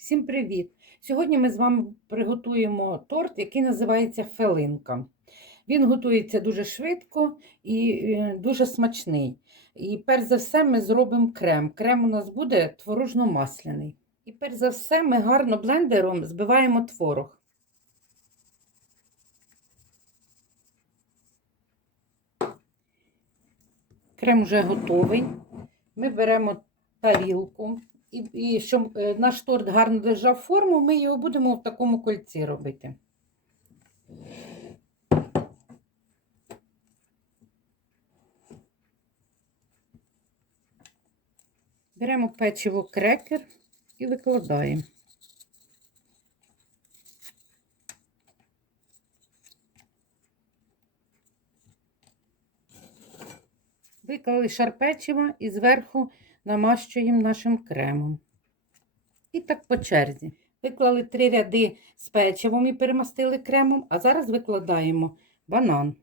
Всім привіт! Сьогодні ми з вами приготуємо торт, який називається фелинка. Він готується дуже швидко і е, дуже смачний. І перш за все ми зробимо крем. Крем у нас буде творожно-масляний. І перш за все ми гарно блендером збиваємо творог. Крем вже готовий. Ми беремо тарілку. І, і щоб е, наш торт гарно держав форму, ми його будемо в такому кольці робити. Беремо печиво крекер і викладаємо. Виклали шар печива і зверху намащуємо нашим кремом. І так по черзі. Виклали три ряди з печивом і перемастили кремом, а зараз викладаємо банан.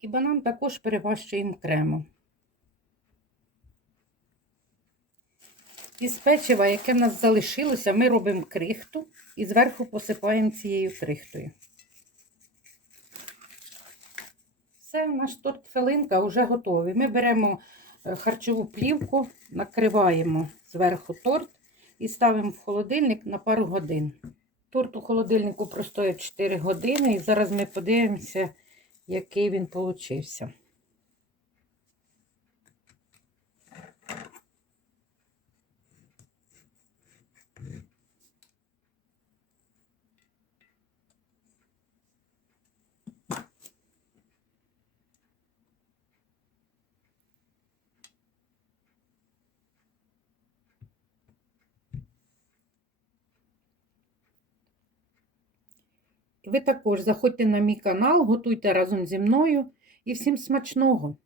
І банан також перемащуємо кремом. Із печива, яке в нас залишилося, ми робимо крихту і зверху посипаємо цією крихтою. Все, наш торт филинка вже готовий. Ми беремо е, харчову плівку, накриваємо зверху торт і ставимо в холодильник на пару годин. Торт у холодильнику простоїть 4 години, і зараз ми подивимося, який він получився. Ви також заходьте на мій канал, готуйте разом зі мною і всім смачного!